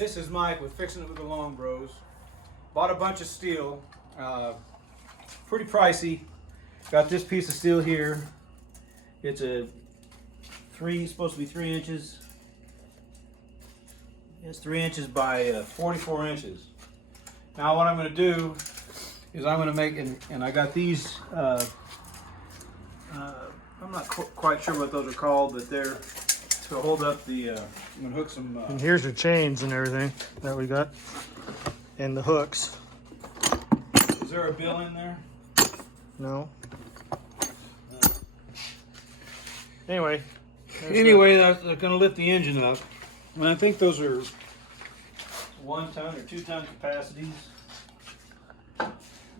This is Mike with Fixing It with the Long Bros. Bought a bunch of steel, pretty pricey. Got this piece of steel here. It's supposed to be 3 inches. It's 3 inches by 44 inches. Now what I'm going to do is I'm going to make, and I got these, I'm not quite sure what those are called, but they're to hold up the, I'm going to hook some. And here's the chains and everything that we got, and the hooks. Is there a bill in there? No. Anyway. That's going to lift the engine up. And I think those are 1 ton or 2 ton capacities.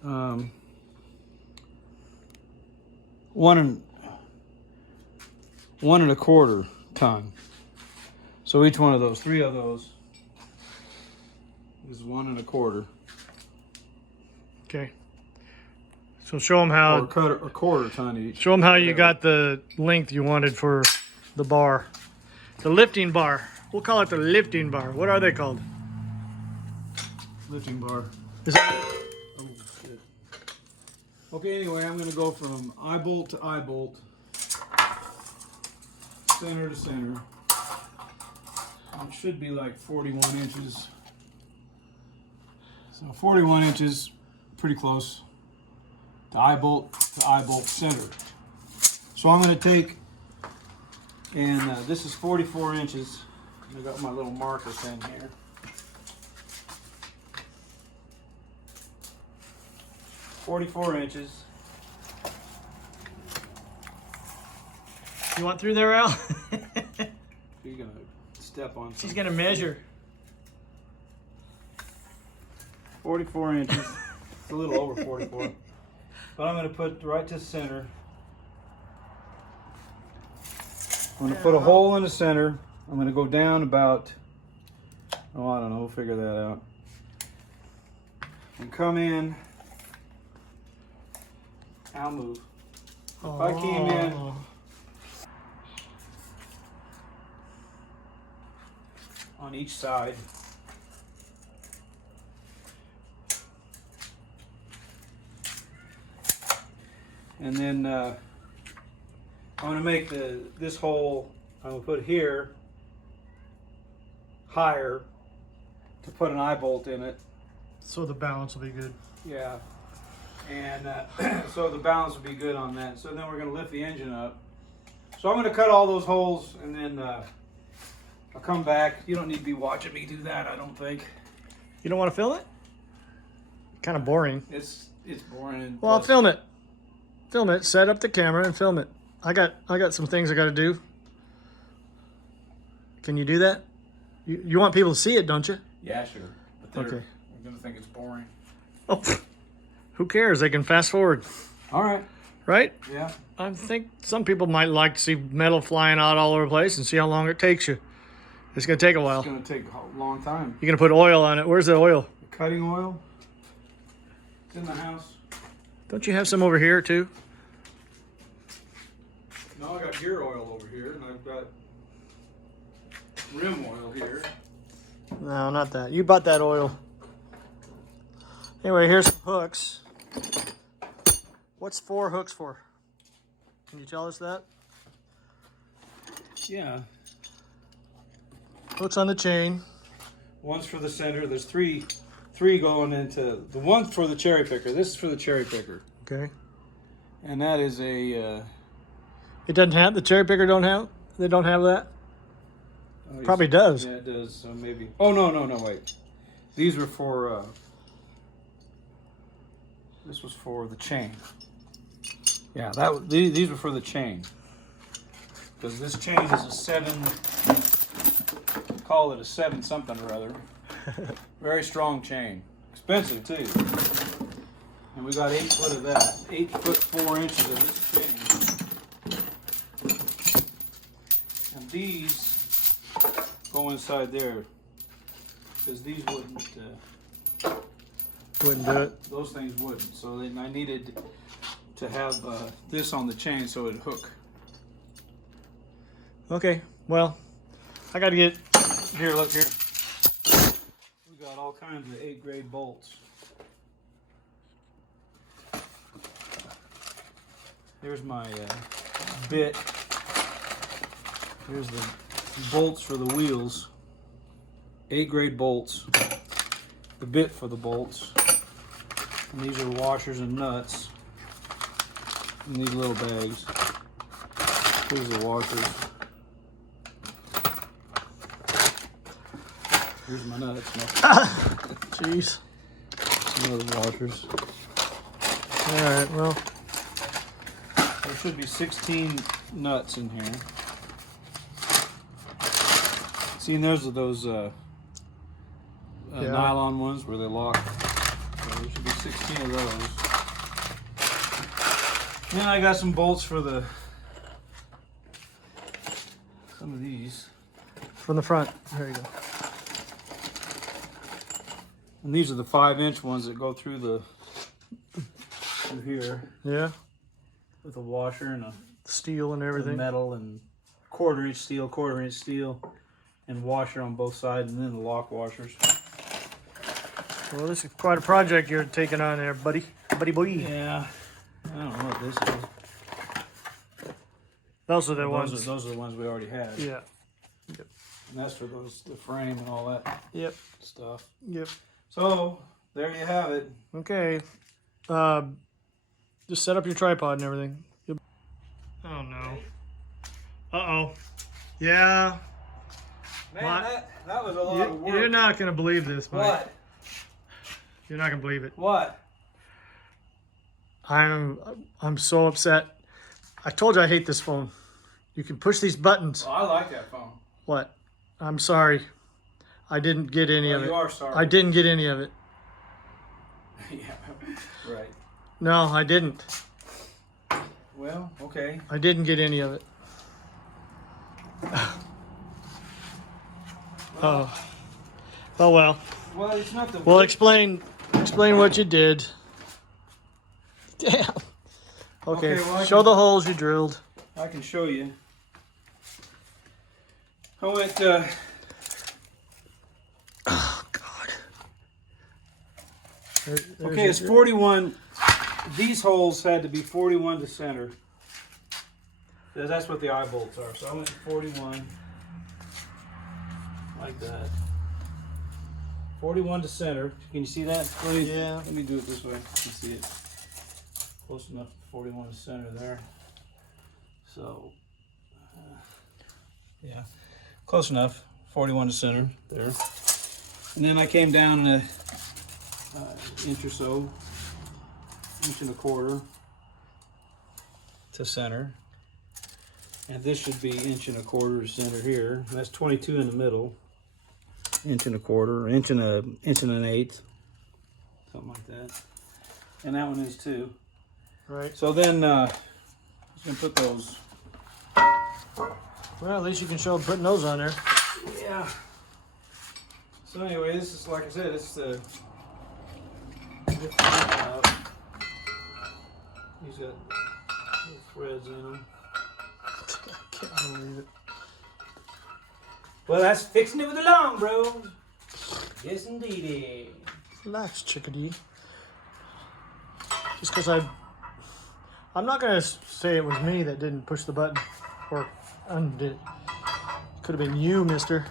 1 1.25 ton. So each one of those, 3 of those, is 1.25. Okay. So show them how. Or cut a quarter ton each. Show them how you got the length you wanted for the bar, the lifting bar. We'll call it the lifting bar. What are they called? Lifting bar. Is it? Oh shit. Okay, anyway, I'm going to go from eye bolt to eye bolt, center to center. It should be like 41 inches. So 41 inches, pretty close. To eye bolt center. So I'm going to take, and this is 44 inches. I got my little marker thing here. $44 inches. You want through there, Al? You're gonna step on. She's gonna measure. 44 inches. It's a little over 44. But I'm gonna put right to the center. I'm gonna put a hole in the center. I'm gonna go down about, oh, I don't know, we'll figure that out. And come in. I'll move. If I came in on each side, and then I'm going to make this hole, I'm going to put here higher to put an eye bolt in it. So the balance will be good. Yeah. And so the balance will be good on that. So then we're going to lift the engine up. So I'm going to cut all those holes, and then I'll come back. You don't need to be watching me do that, I don't think. You don't want to film it? Kind of boring. It's boring. Well, I'll film it. Film it. Set up the camera and film it. I got some things I got to do. Can you do that? You want people to see it, don't you? Yeah, sure. But they're Okay. going to think it's boring. Oh, who cares? They can fast forward, All right. right? Yeah. I think some people might like to see metal flying out all over the place and see how long it takes you. It's going to take a while. It's going to take a long time. You're going to put oil on it. Where's the oil? Cutting oil. It's in the house. Don't you have some over here too? No, I got gear oil over here, and I've got rim oil here. No, not that. You bought that oil. Anyway, here's some hooks. What's 4 hooks for? Can you tell us that? Yeah. Hooks on the chain. One's for the center. There's three going into the one for the cherry picker. This is for the cherry picker, Okay. and that is a. It doesn't have the cherry picker. They don't have that. Probably does. Yeah, it does. So maybe. Oh no! Wait. These were for. This was for the chain. Yeah, these were for the chain. Because this chain is a 7. Call it a 7 something or other. Very strong chain. Expensive too. And we got 8 foot of that. 8 foot 4 inches of this chain. And these go inside there. Because these wouldn't do it. Those things wouldn't. So then I needed to have this on the chain so it'd hook. Okay, well, I got to get... Here, look here. got all kinds of 8 grade bolts. Here's my bit. Here's the bolts for the wheels. 8 grade bolts. The bit for the bolts. And these are washers and nuts. In these little bags. Here's the washers. Here's my nuts. Jeez. Some of the washers. Alright, well. There should be 16 nuts in here. See, and those are those nylon ones where they lock. So there should be 16 of those. Then I got some bolts for some of these. From the front. There you go. And these are the 5-inch ones that go through here. Yeah. With a washer and a Steel and everything. metal and 1/4-inch steel, 1/4-inch steel, and washer on both sides, and then the lock washers. Well, this is quite a project you're taking on there, buddy. Buddy boy. Yeah. I don't know what this is. Those are the ones. Those are the ones we already had. Yeah. And that's for the frame and all that Yep. stuff. Yep. So, there you have it. Okay. Just set up your tripod and everything. Yep. Oh no. Uh-oh. Yeah. Man, that was a lot of work. You're not going to believe this, Mike. What? You're not going to believe it. What? I'm so upset. I told you I hate this phone. You can push these buttons. Oh, I like that phone. What? I'm sorry. I didn't get any of it. You are sorry. I didn't get any of it. Yeah, right. No, I didn't. Well, okay. I didn't get any of it. Oh. Oh well. Well, it's not the... Well, explain what you did. Damn. Okay, well, show the holes you drilled. I can show you. I went, Oh, God. okay, it's 41. These holes had to be 41 to center. That's what the eye bolts are. So I went 41. Like that. 41 to center. Can you see that? Yeah. Let me do it this way. You can see it. Close enough. 41 to center there. So, yeah. Close enough. 41 to center there. And then I came down an inch or so. 1.25 to center. And this should be 1.25 to center here. That's 22 in the middle. 1.25, inch and an eighth, something like that. And that one is too. Right. So then, I was gonna put those. Well, at least you can show putting those on there. Yeah. So anyway, this is, like I said, it's the. He's got little threads in them. I can't believe it. Well, that's fixing it with the long, bro. Yes, indeedy. Relax, chickadee. Just because I'm not going to say it was me that didn't push the button or undid it. Could have been you, mister.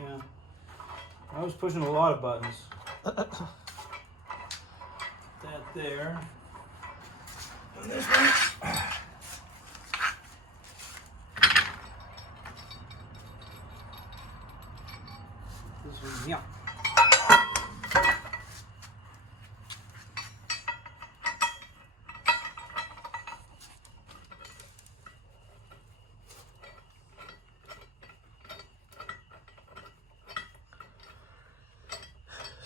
Yeah. I was pushing a lot of buttons. That there. And this one. This one, yeah.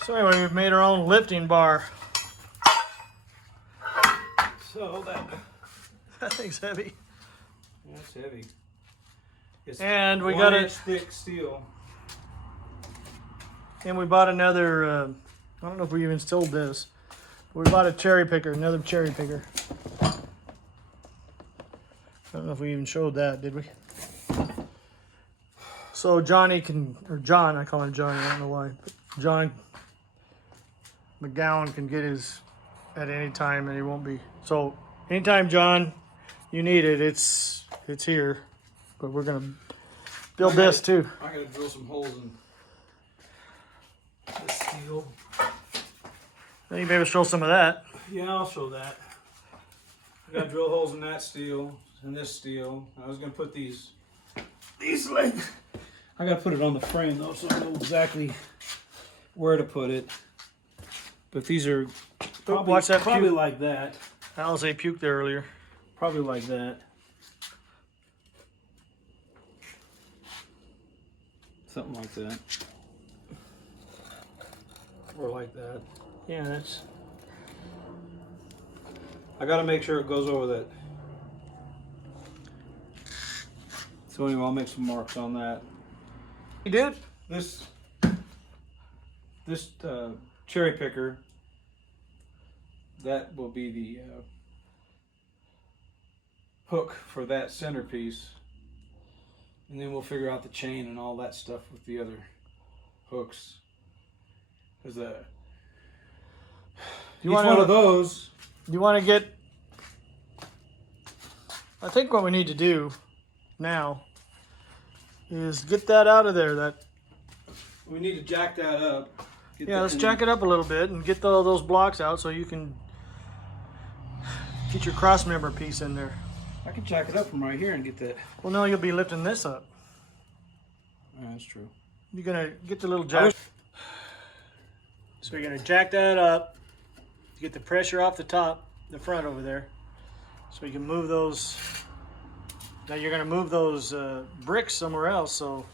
So anyway, we've made our own lifting bar. So That thing's heavy. that's heavy. It's And we 1 got inch it. thick steel. And we bought another, I don't know if we even sold this. We bought a cherry picker, another cherry picker. I don't know if we even showed that, did we? So Johnny can, or John, I call him Johnny, I don't know why. But John McGowan can get his at any time, and he won't be. So anytime, John, you need it, it's here. But we're gonna build this too. I gotta drill some holes in the steel. Then you maybe show some of that. Yeah, I'll show that. I gotta drill holes in that steel and this steel. I was gonna put these legs. I gotta put it on the frame though, so I know exactly where to put it. But these are probably, watch that probably puke. like that. Alice puked there earlier. Probably like that. Something like that. Or like that. Yeah, that's. I gotta make sure it goes over that. So anyway, I'll make some marks on that. You did? This cherry picker, that will be the hook for that centerpiece, and then we'll figure out the chain and all that stuff with the other hooks. Because each one of those. You want to get. I think what we need to do now is get that out of there. That. We need to jack that up. Yeah, let's jack it up a little bit and get all those blocks out so you can get your cross member piece in there. I can jack it up from right here and get that. Well, no, you'll be lifting this up. Yeah, that's true. You're gonna get the little jack. So you're gonna jack that up to get the pressure off the top, the front over there, so you can move those. Now you're gonna move those bricks somewhere else. So.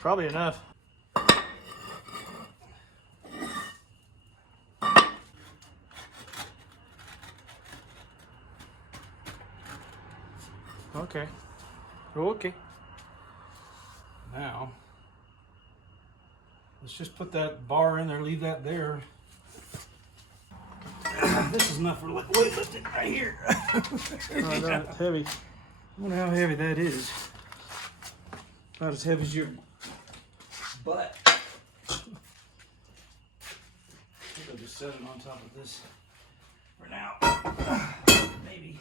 Probably enough. Okay. Okay. Now, let's just put that bar in there, leave that there. This is enough for weightlifting right here. Oh, no, it's heavy. I wonder how heavy that is. Not as heavy as your butt. I think I'll just set it on top of this for now. Maybe.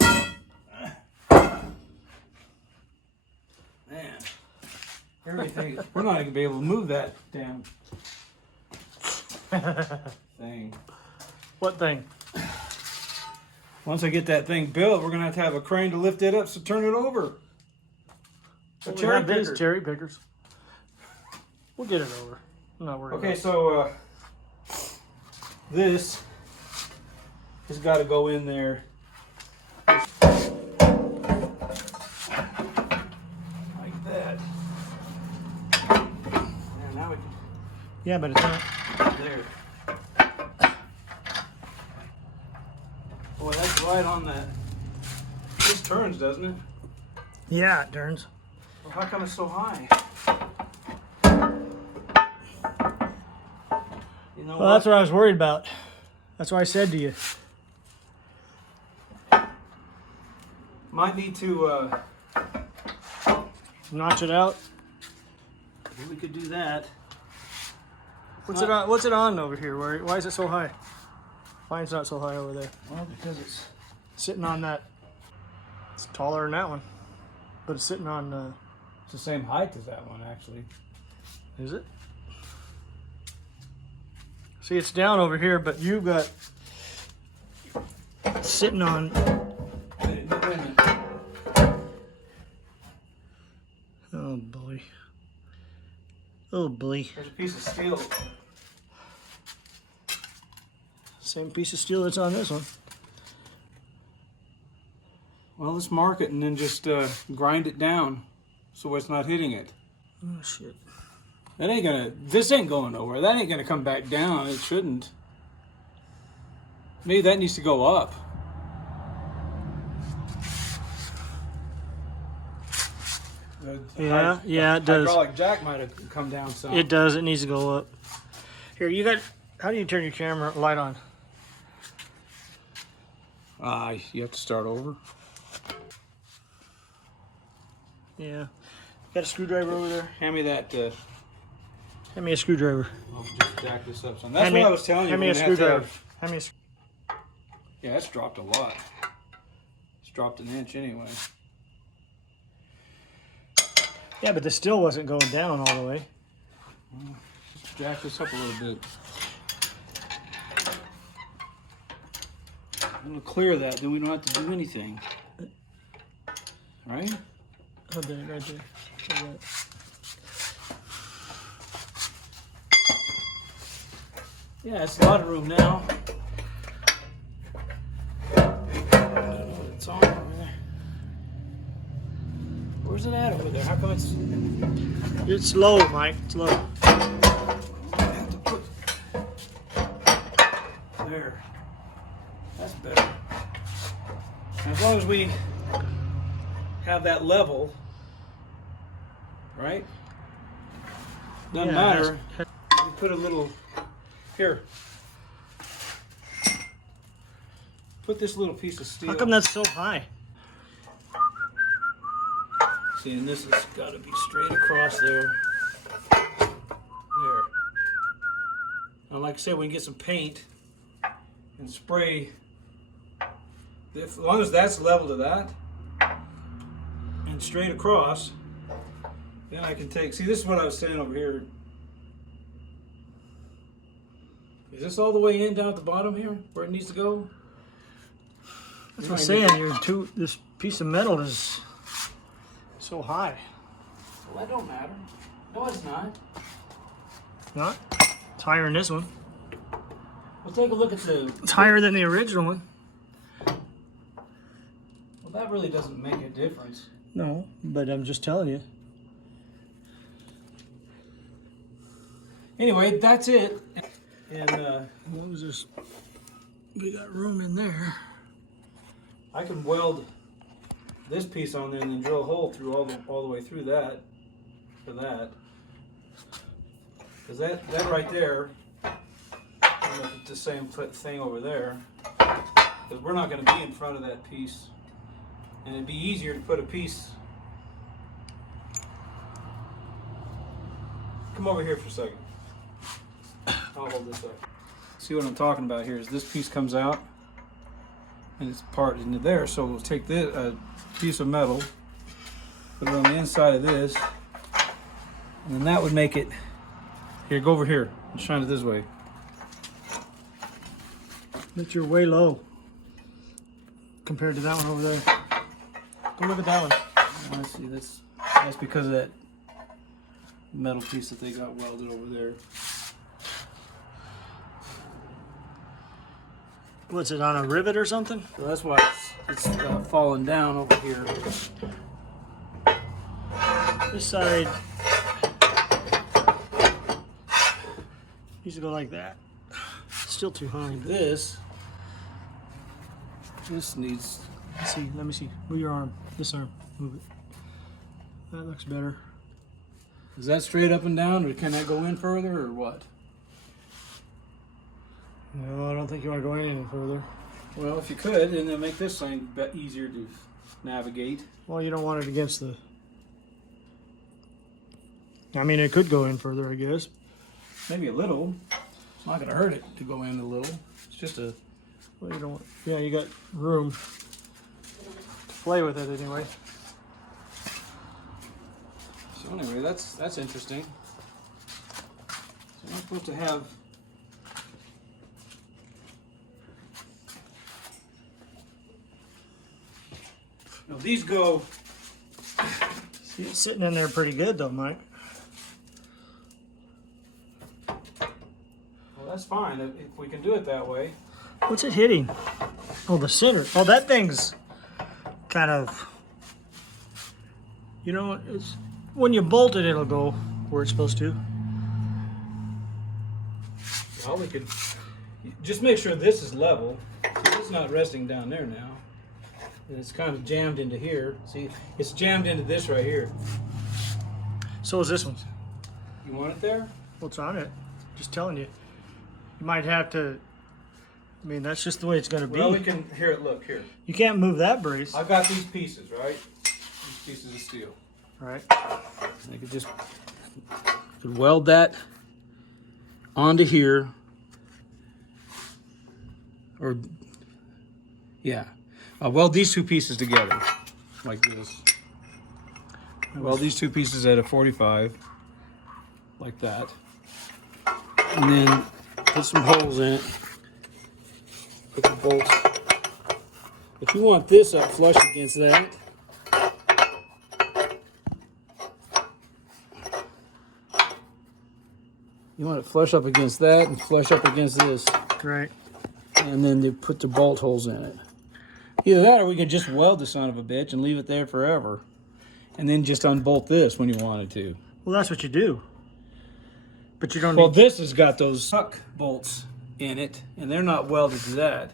Man. Everything. We're not going to be able to move that damn thing. What thing? Once I get that thing built, we're going to have a crane to lift it up, so turn it over. A cherry picker. Cherry pickers. We'll get it over. I'm not worried. Okay, so this has got to go in there. Like that. And now we can. Yeah, but it's not. There. Boy, that's right on that. This turns, doesn't it? Yeah, it turns. Well, how come it's so high? You know Well, that's what I was worried about. That's why I said to you. Might need to, Notch it out. we could do that. What's it on? What's it on over here? Why is it so high? Mine's not so high over there. Well, because it's Sitting on that. It's taller than that one, but it's sitting on. it's the same height as that one, actually. Is it? See, it's down over here, but you got sitting on. Wait a minute. Oh boy. Oh boy. There's a piece of steel. Same piece of steel that's on this one. Well, let's mark it and then just grind it down so it's not hitting it. Oh shit. That ain't gonna. This ain't going nowhere. That ain't gonna come back down. It shouldn't. Maybe that needs to go up. Yeah, it does. Hydraulic jack might have come down some. It does. It needs to go up. Here, you got. How do you turn your camera light on? You have to start over. Yeah. Got a screwdriver over there? Hand me that. Hand me a screwdriver. I'll just jack this up some. That's what I was telling you. Hand me a screwdriver. Hand me a Yeah, that's dropped a lot. It's dropped an inch anyway. Yeah, but this still wasn't going down all the way. Well, just jack this up a little bit. I'm gonna clear that, then we don't have to do anything. Right? Hold that right there. Hold that. Yeah, it's a lot of room now. It's on over there. Where's it at over there? How come It's low, Mike. It's low. I have to put there. That's better. And as long as we have that level, right? Doesn't matter. You put a little here. Put this little piece of steel. How come that's so high? See, and this has got to be straight across there. There. Now, like I said, we can get some paint and spray. As long as that's level to that and straight across, then I can take. See, this is what I was saying over here. Is this all the way in down at the bottom here, where it needs to go? That's what I'm saying. This piece of metal is so high. Well, that don't matter. No, it's not. Not? It's higher than this one. Well, take a look at the. It's higher than the original one. Well, that really doesn't make a difference. No, but I'm just telling you. Anyway, that's it. And what was this? We got room in there. I can weld this piece on there and then drill a hole through all the way through that for that. Because that right there, I don't know if it's the same thing over there. Because we're not going to be in front of that piece, and it'd be easier to put a piece. Come over here for a second. I'll hold this up. See what I'm talking about here is this piece comes out and it's part into there. So we'll take this piece of metal, put it on the inside of this, and then that would make it. Here, go over here and shine it this way. But you're way low compared to that one over there. Go look at that one. I see. That's because of that metal piece that they got welded over there. What's it, on a rivet or something? So that's why it's falling down over here. This side needs to go like that. Still too high. This needs. Let's see. Let me see. Move your arm. This arm. Move it. That looks better. Is that straight up and down, or can that go in further, or what? No, I don't think you want to go any further. Well, if you could, then it'll make this thing easier to navigate. Well, you don't want it against the... I mean, it could go in further, I guess. Maybe a little. It's not going to hurt it to go in a little. It's just a... Well, you don't want... Yeah, you got room to play with it anyway. So anyway, that's interesting. So I'm supposed to have... Now these go... See, it's sitting in there pretty good though, Mike. Well, that's fine if we can do it that way. What's it hitting? Oh, the center. Oh, that thing's kind of... You know, it's when you bolt it, it'll go where it's supposed to. Well, we could just make sure this is level. So it's not resting down there now. And it's kind of jammed into here. See, it's jammed into this right here. So is this one. You want it there? What's on it? Just telling you. You might have to I mean, that's just the way it's going to be. Well, we can, here, look, here. You can't move that brace. I've got these pieces, right? These pieces of steel. All right. I could weld that onto here. Or, yeah. I'll weld these two pieces together, like this. Weld these two pieces at a 45, like that. And then put some holes in it. Put the bolts. But you want this up flush against that. You want it flush up against that and flush up against this. Right. And then they put the bolt holes in it. Either that or we could just weld the son of a bitch and leave it there forever. And then just unbolt this when you wanted to. Well, that's what you do. But you don't Well, need... this has got those huck bolts in it, and they're not welded to that.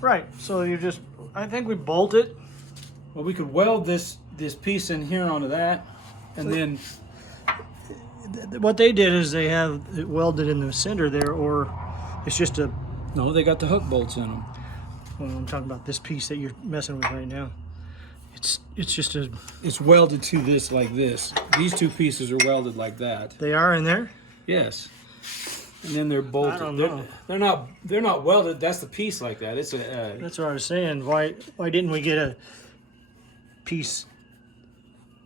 Right. So you just... I think we bolt it. Well, we could weld this piece in here onto that, and then... What they did is they have it welded in the center there, or it's just a... No, they got the hook bolts in them. Well, I'm talking about this piece that you're messing with right now. It's just a... It's welded to this like this. These two pieces are welded like that. They are in there? Yes. And then they're bolted. I don't know. They're not welded. That's the piece like that. It's a. That's what I was saying. Why didn't we get a piece?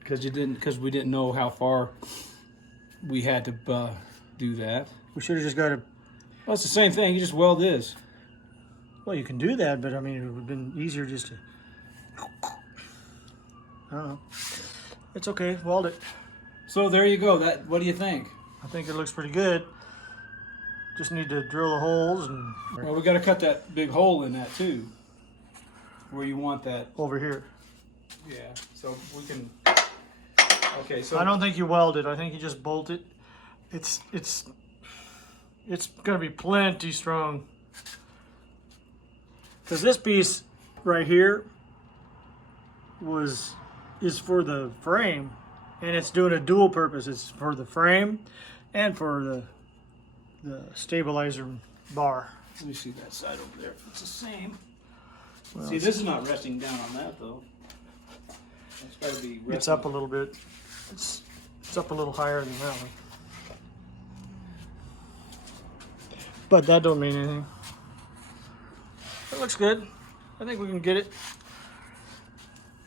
Because we didn't know how far we had to do that. We should have just got a... Well, it's the same thing. You just weld this. Well, you can do that, but I mean, it would have been easier just to... I don't know. It's okay. Weld it. So there you go. What do you think? I think it looks pretty good. Just need to drill the holes and... Well, we got to cut that big hole in that too, where you want that. Over here. Yeah. So we can. Okay. So I don't think you weld it. I think you just bolt it. It's gonna be plenty strong. Because this piece right here is for the frame, and it's doing a dual purpose. It's for the frame and for the stabilizer bar. Let me see that side over there. If it's the same. Well, See, this is not resting down on that though. It's got to be. It's up a little bit. It's up a little higher than that one. But that don't mean anything. It looks good. I think we can get it.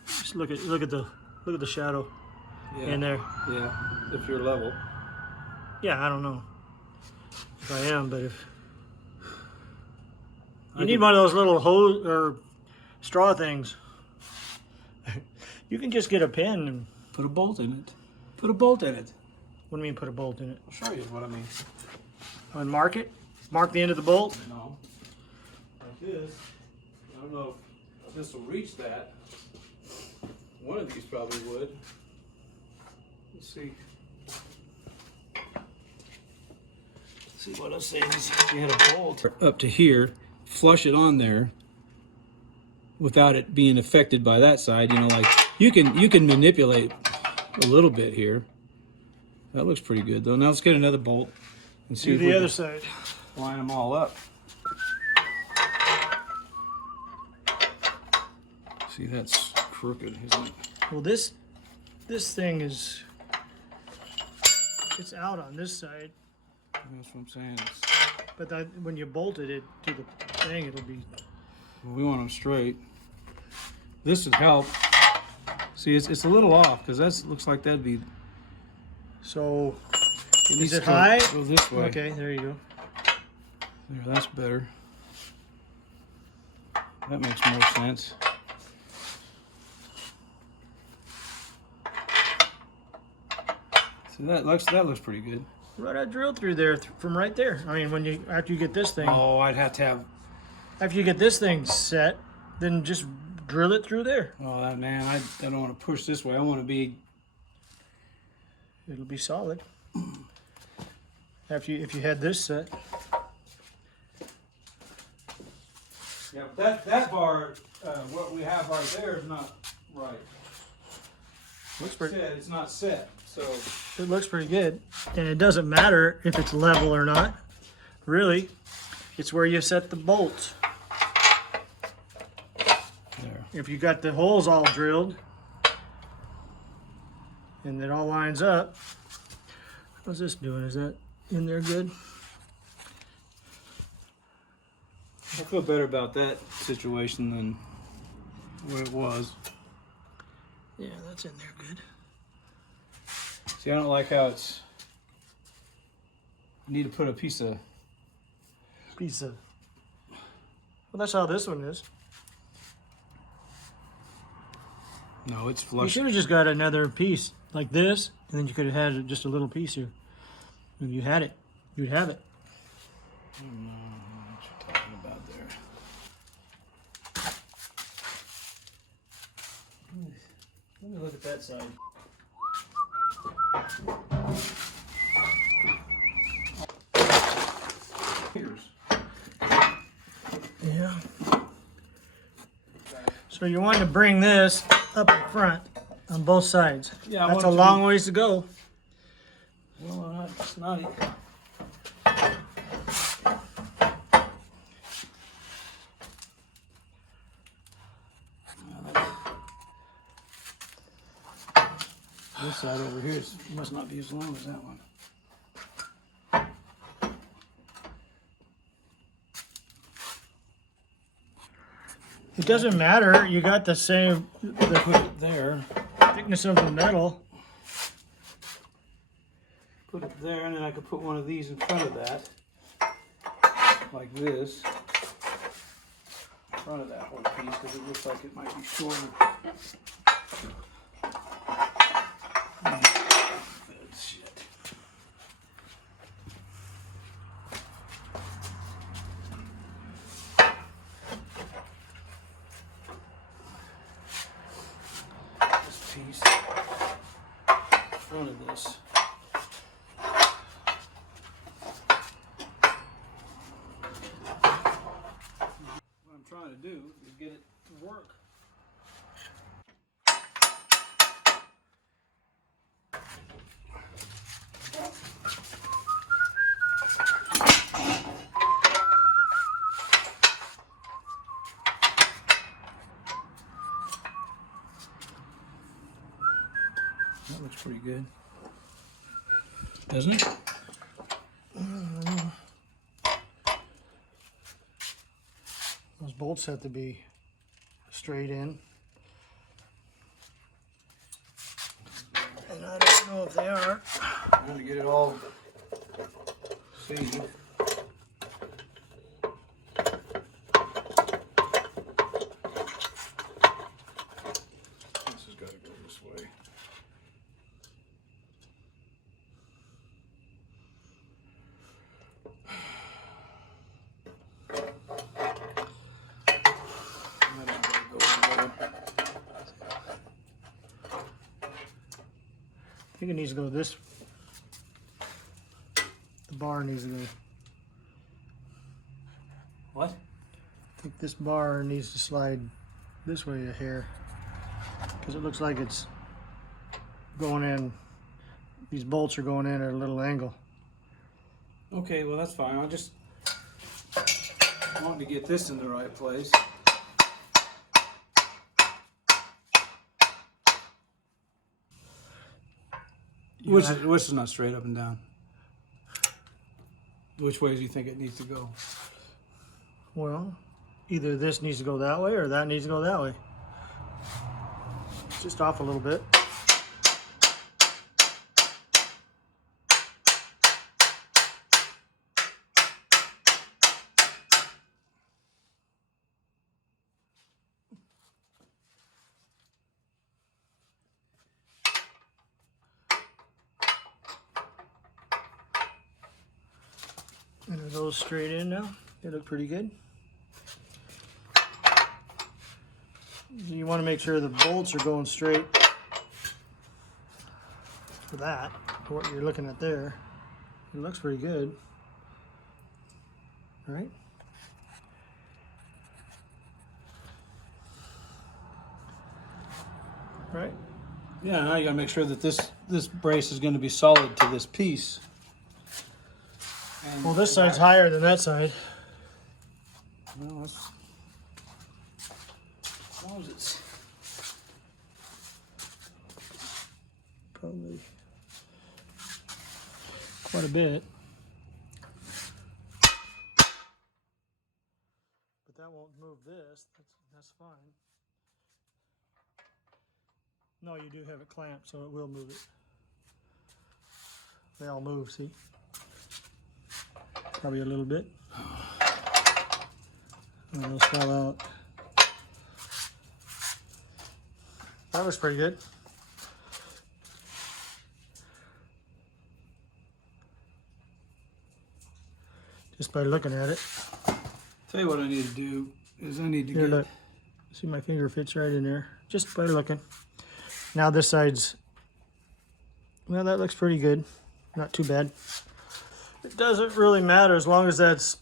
Just look at the shadow in there. Yeah. If you're level. Yeah, I don't know if I am, but if you need one of those little hose or straw things, you can just get a pin and Put a bolt in it. Put a bolt in it. what do you mean put a bolt in it? I'll show you what I mean. And mark it. Mark the end of the bolt. No. Like this. I don't know if this will reach that. One of these probably would. Let's see. Let's see what I was saying. You had a bolt up to here, flush it on there without it being affected by that side. You know, like you can manipulate a little bit here. That looks pretty good though. Now let's get another bolt and see Do if the we other can side. line them all up. See, that's crooked, isn't it? Well, this thing is, it's out on this side, That's what I'm saying. but when you bolted it to the thing, it'll be... We want them straight. This would help. See, it's a little off because that looks like that'd be. So, It is it high? Go this way. Okay, there you go. There, that's better. That makes more sense. See, that looks pretty good. Right, I drilled through there from right there. I mean, after you get this thing, Oh, I'd have to have. after you get this thing set, then just drill it through there. Oh, that man, I don't want to push this way. I want to be. It'll be solid. If you had this set. Yeah, but that bar, what we have right there is not right. Looks pretty. It's not set, so. It looks pretty good, and it doesn't matter if it's level or not, really. it's where you set the bolts. There. If you got the holes all drilled and it all lines up, how's this doing? Is that in there good? I feel better about that situation than what it was. Yeah, that's in there good. See, I don't like how it's. You need to put a piece of. Well, that's how this one is. No, it's You flush. should have just got another piece like this, and then you could have had just a little piece here. If you had it, you'd have it. I don't know what you're talking about there. Let me look at that side. Here's. Yeah. So you want to bring this up in front on both sides. Yeah, I That's a want it to long be- ways to go. Well, it's not. This side over here must not be as long as that one. It doesn't matter. You got the same Put it there. thickness of the metal. Put it there, and then I could put one of these in front of that, like this, in front of that whole piece, because it looks like it might be shorter. Shit. This piece in front of this. What I'm trying to do is get it to work. That looks pretty good, doesn't it? Those bolts have to be straight in. And I don't know if they are. I'm going to get it all. See. This has got to go this way. I think it needs to go this. The bar needs to go. What? I think this bar needs to slide this way a hair. Because it looks like it's going in. These bolts are going in at a little angle. Okay, well that's fine. I'll just want to get this in the right place. Which is not straight up and down. Which way do you think it needs to go? Well, either this needs to go that way or that needs to go that way. Just off a little bit. And are those straight in now? They look pretty good. You want to make sure the bolts are going straight for that, for what you're looking at there. It looks pretty good. Right? Right? Yeah, now you gotta make sure that this brace is gonna be solid to this piece. And Well, this side's higher than that side. Well, that's, as long as it's Probably quite a bit. But that won't move this. That's fine. No, you do have it clamped, so it will move it. They all move, see? Probably a little bit. And those fell out. That looks pretty good. Just by looking at it. Tell you what I need to do is I need to Here, get. look. See, my finger fits right in there. Just by looking. Now this side's, well, that looks pretty good. Not too bad. It doesn't really matter as long as those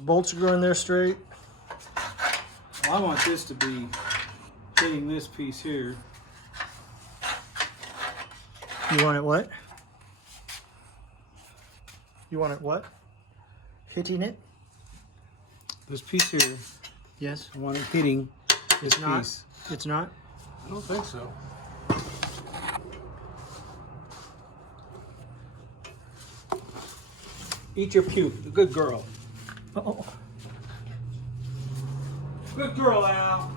bolts are going there straight. Well, I want this to be hitting this piece here. You want it what? You want it what? Hitting it? This piece here, Yes. I want it hitting this It's not. piece. It's not? I don't think so. Eat your puke. A good girl. Uh-oh. Good girl, Al.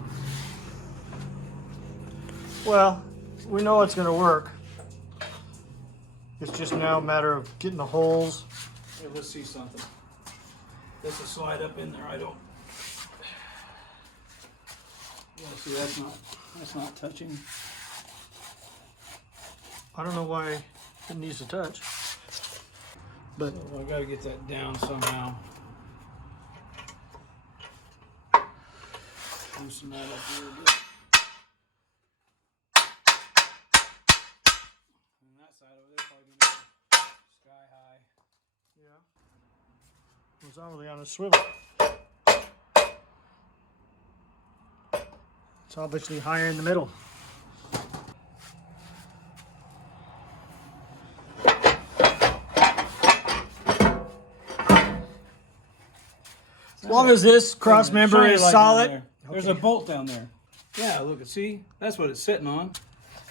Well, we know it's going to work. It's just now a matter of getting the holes. Hey, let's see something. This will slide up in there. I don't. Yeah, see, that's not touching. I don't know why it needs to touch. But So I gotta get that down somehow. Loosen that up a little bit. And that side over there probably gonna be sky high. yeah, it's already on a swivel. It's obviously higher in the middle. As long as this cross member Shiny is light down solid. there. There's a bolt down there. Yeah, look at see. That's what it's sitting on.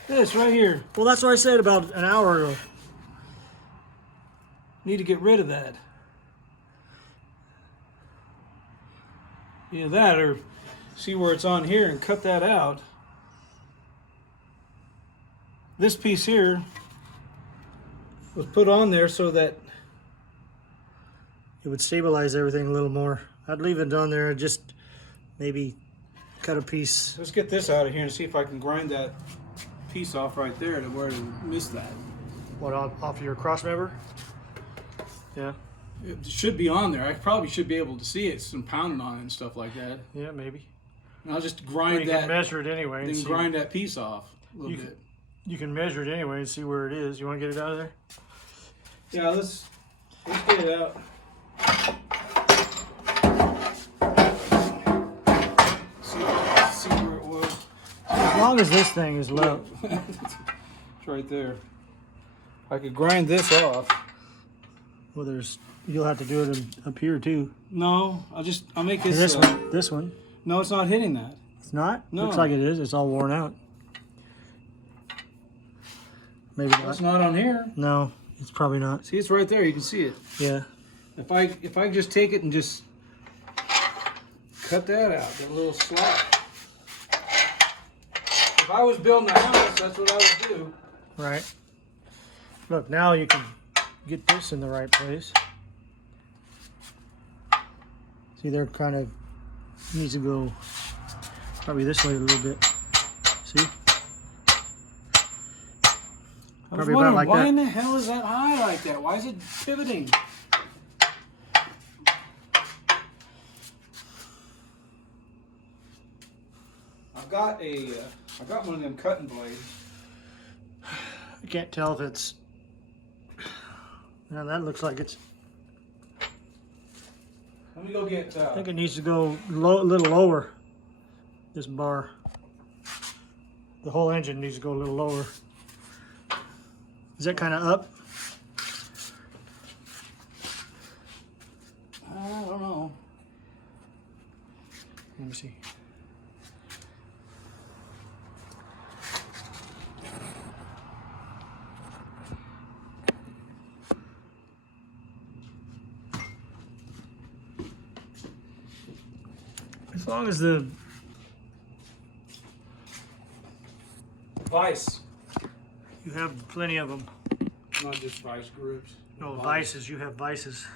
This right here. Well, that's what I said about an hour ago. Need to get rid of that. Either that or see where it's on here and cut that out. This piece here was put on there so that It would stabilize everything a little more. I'd leave it on there and just maybe cut a piece. let's get this out of here and see if I can grind that piece off right there to where it missed that. What, off of your cross member? Yeah, It should be on there. I probably should be able to see it. Some pounding on it and stuff like that. yeah, maybe. And I'll just Well, grind you that. can measure it anyway. And Then see, grind that piece off a little bit. you can measure it anyway and see where it is. You want to get it out of there? Yeah, let's get it out. See where it was. As long as this thing is low. It's right there. I could grind this off. Well, you'll have to do it up here too. No, I'll make this. This one. This one. No, it's not hitting that. It's not? No. Looks like it is. It's all worn out. Maybe It's not. not on here. No, it's probably not. See, it's right there. You can see it. Yeah. If I just take it and just cut that out, that little slot. If I was building a house, that's what I would do. Right. Look, now you can get this in the right place. See, they're kind of needs to go probably this way a little bit. See? I was Probably about wondering, like why that. in the hell is that high like that? Why is it pivoting? I got one of them cutting blades. I can't tell if it's. Now that looks like it's. Let me go get. I think it needs to go a little lower. This bar. The whole engine needs to go a little lower. Is that kind of up? I don't know. Let me see. As long as the Vice, you have plenty of them. not just vice groups. No, vices. You have vices.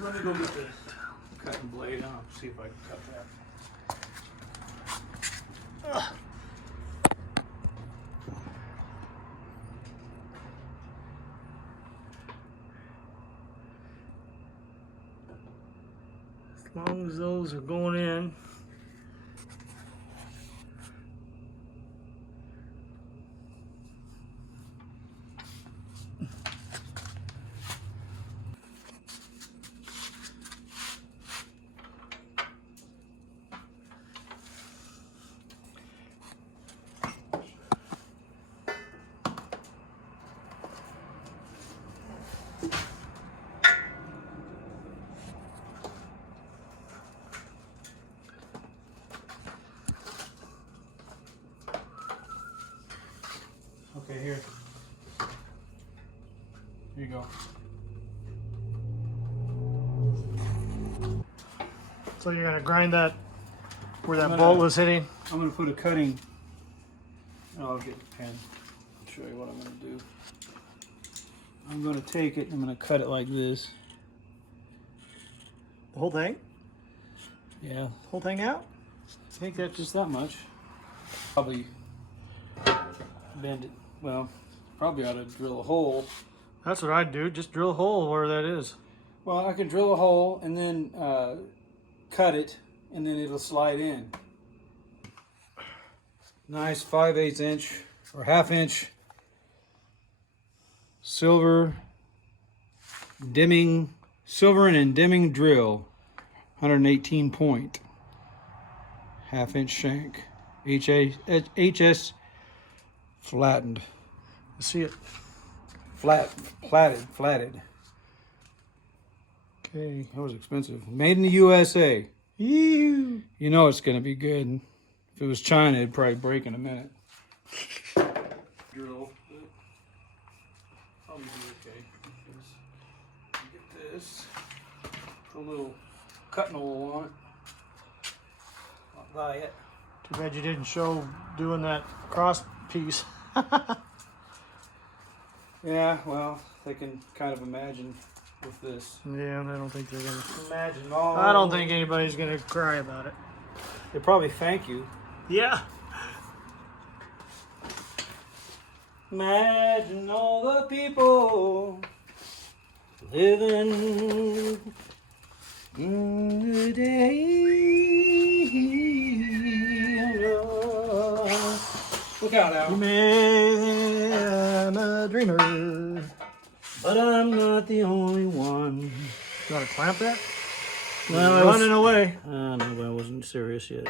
Let me go get the cutting blade. I'll see if I can cut that. As long as those are going in. Okay, here. Here you go. So you're gonna grind that where that I'm bolt gonna- was hitting. I'm gonna put a cutting. I'll get the pen. I'll show you what I'm gonna do. I'm gonna take it and I'm gonna cut it like this. The whole thing? Yeah, The whole thing out? I think that's just that much. Probably bend it. Well, probably ought to drill a hole. That's what I'd do. Just drill a hole where that is. Well, I can drill a hole and then cut it, and then it'll slide in. Nice 5/8 inch or 1/2 inch silver and dimming drill, 118 point, 1/2 inch shank, HS flattened, I see it. flatted. Okay. That was expensive. Made in the USA. Ew. You know it's gonna be good. If it was China, it'd probably break in a minute. Drill. Probably be okay. Get this. Put a little cutting hole on it. Not by it. Too bad you didn't show doing that cross piece. Yeah, well, they can kind of imagine with this. Yeah, I don't think they're gonna. Imagine all. I don't think anybody's gonna cry about it. They probably thank you. Yeah. Imagine all the people living in the day. Look out, Al. You man, I'm a dreamer. But I'm not the only one. You want to clamp that? Well, It's running away. no, I wasn't serious yet.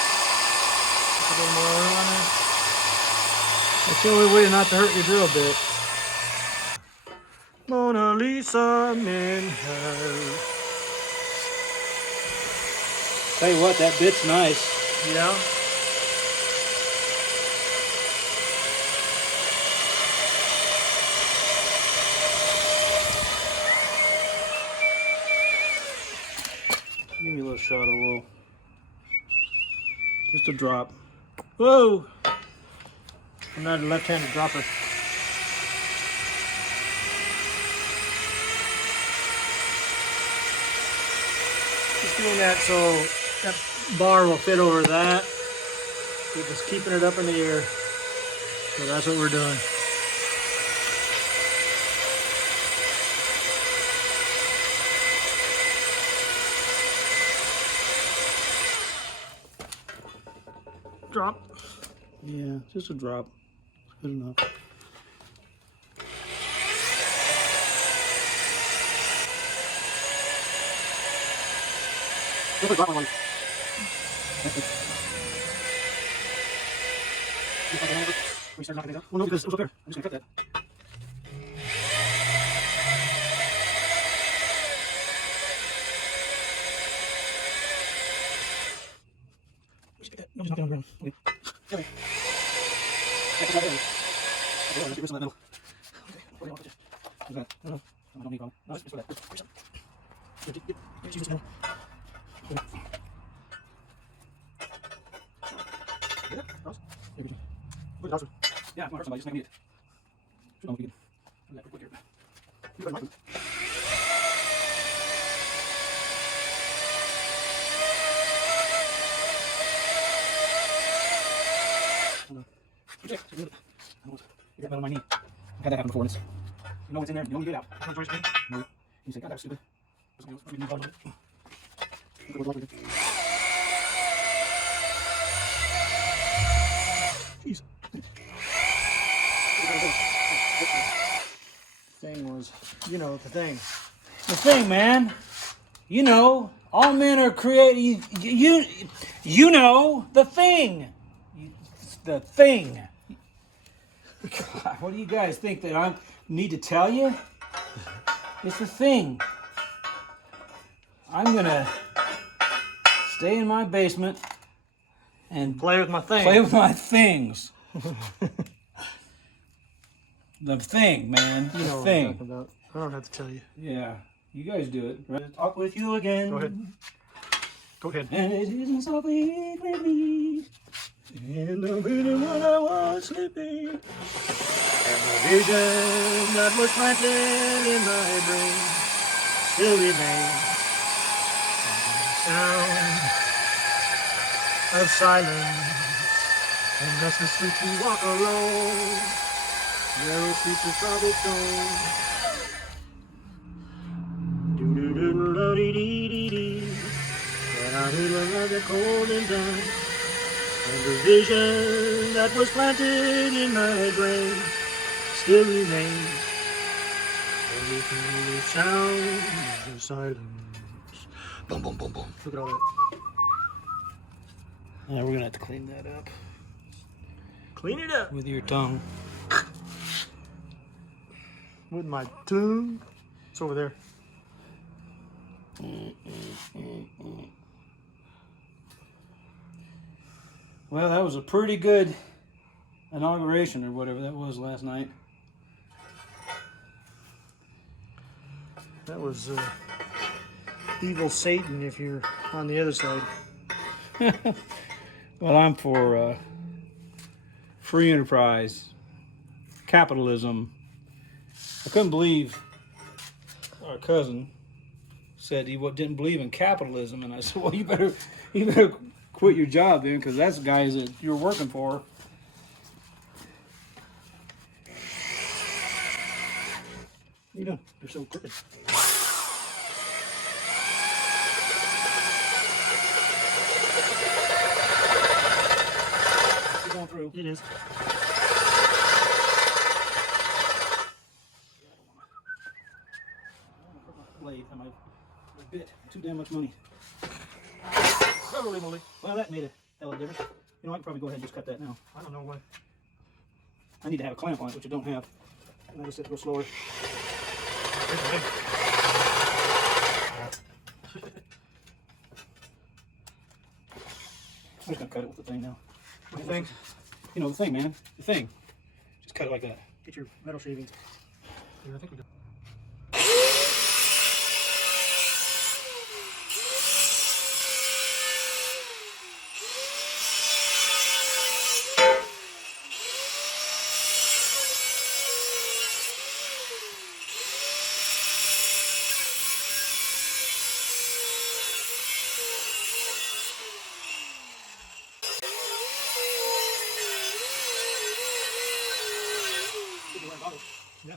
A little more oil on there. That's the only way not to hurt your drill bit. Mona Lisa Manhouse. Tell you what, that bit's nice. Yeah. Give me a little shot of oil. Just a drop. Whoa. I'm not a left-handed dropper. Just doing that so that bar will fit over that. We're just keeping it up in the air. So that's what we're doing. Drop. Yeah, just a drop. Good enough. Just a drop on one. We started knocking things out. Well, no, because it was up there. I'm just gonna cut that. No, just knock it on the ground. Okay. Okay. That's not there. Okay, let's get rid of that metal. Okay. What do you want to do? What's that? No, no. I don't need one. No, let's put that. Here's some. Get use this metal. Okay. Yeah, Ross. There we go. Look at Ross. Yeah, I'm gonna hurt somebody. Just make me it. Should know if we can do that pretty quick here. You better mark them. You got metal on my knee. I've had that happen before. And you know what's in there. You don't get it out. No. You say, God, that was stupid. Jeez. Thing was, you know, the thing. The thing, man. You know, all men are created. You know, the thing. The thing. God, what do you guys think that I need to tell you? It's the thing. I'm gonna stay in my basement and Play with my thing. play with my things. The thing, man. You know The what thing. I'm talking about. I don't have to tell you. Yeah, you guys do it. Right? Talk with you again. Go ahead. Go ahead. And it isn't so big with me. In the middle when I was sleeping. And the vision that was planted in my brain still remains. Sound of silence. And that's the street you walk alone. Narrow streets of cobblestone. Do-do-do-do-dee-dee-dee. And I knew the love that cold and done. And the vision that was planted in my brain still remains. Only the sound of silence. Boom, boom, boom, boom. Look at all that. Now we're gonna have to clean that up Clean it up with your tongue. with my tongue. It's over there. Well, that was a pretty good inauguration or whatever that was last night. That was evil Satan if you're on the other side. Well, I'm for free enterprise, capitalism. I couldn't believe our cousin said he didn't believe in capitalism, and I said, "Well, you better quit your job then, because that's the guys that you're working for." What are you doing? You're so crooked. You're going through. It is. Blade, I might bit too damn much money. Holy moly. Well, that made a hell of a difference. You know, I can probably go ahead and just cut that now. I don't know why. I need to have a clamp on it, which I don't have. And I just have to go slower. I'm just gonna cut it with the thing now. What do you think? You know, the thing, man. The thing. Just cut it like that. Get your metal shavings. Yeah, I think we do. Yeah.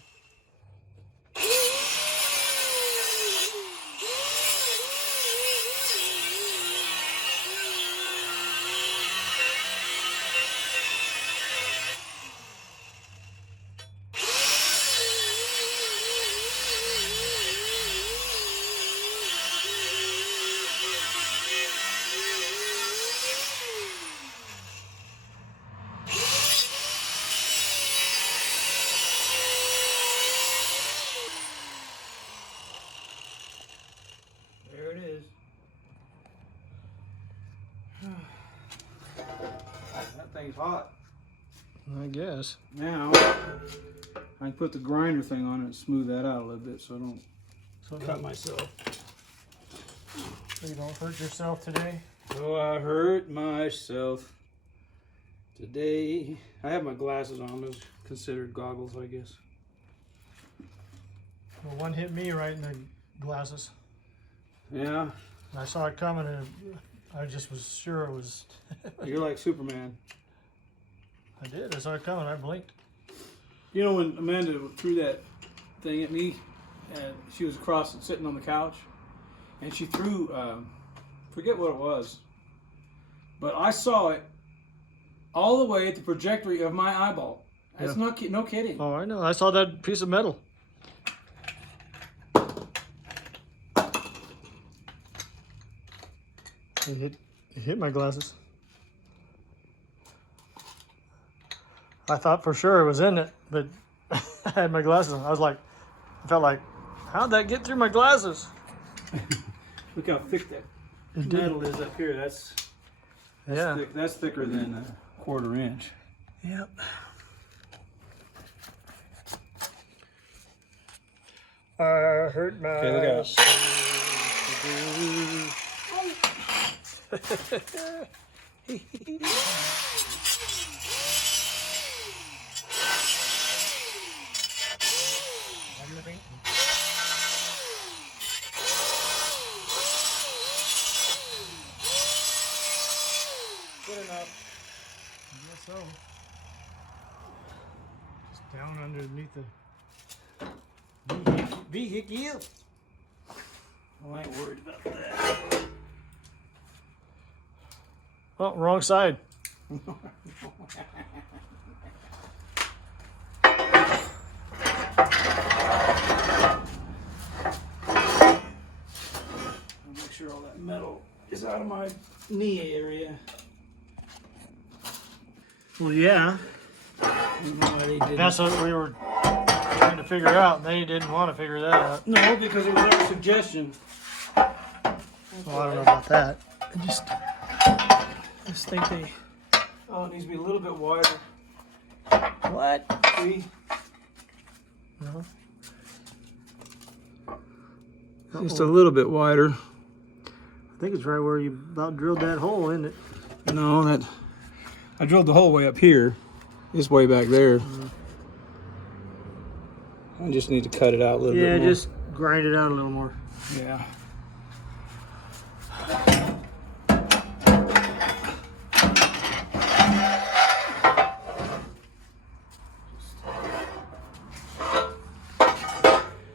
That thing's hot. I guess. Now, I can put the grinder thing on it and smooth that out a little bit so I don't cut myself. So you don't hurt yourself today? Oh, I hurt myself today. I have my glasses on. Those considered goggles, I guess. Well, one hit me right in the glasses. Yeah. And I saw it coming and I just was sure it was... You're like Superman. I did. I saw it coming. I blinked. You know when Amanda threw that thing at me, and she was across and sitting on the couch, and she threw, forget what it was, but I saw it all the way at the trajectory of my eyeball. That's Yeah. not no kidding. Oh, I know. I saw that piece of metal. It hit my glasses. I thought for sure it was in it, but I had my glasses on. I felt like, how'd that get through my glasses? Look how thick that It did. metal is up here. That's Yeah. thick. That's thicker than a 1/4 inch. Yep. I hurt my Okay, look out. Good enough. I guess so. Just down underneath the vehicle. Well, I ain't worried about that. Oh, wrong side. I'll make sure all that metal is out of my knee area. Well, yeah. I don't know why they didn't. That's what we were trying to figure out. They didn't want to figure that out. No, because it was our suggestion. Well, I don't know about that. I just think they... Oh, it needs to be a little bit wider. What? See? No. Just a little bit wider. I think it's right where you about drilled that hole, isn't it? No, that I drilled the whole way up here. It's way back there. I just need to cut it out a little bit Yeah, more. just grind it out a little more. Yeah.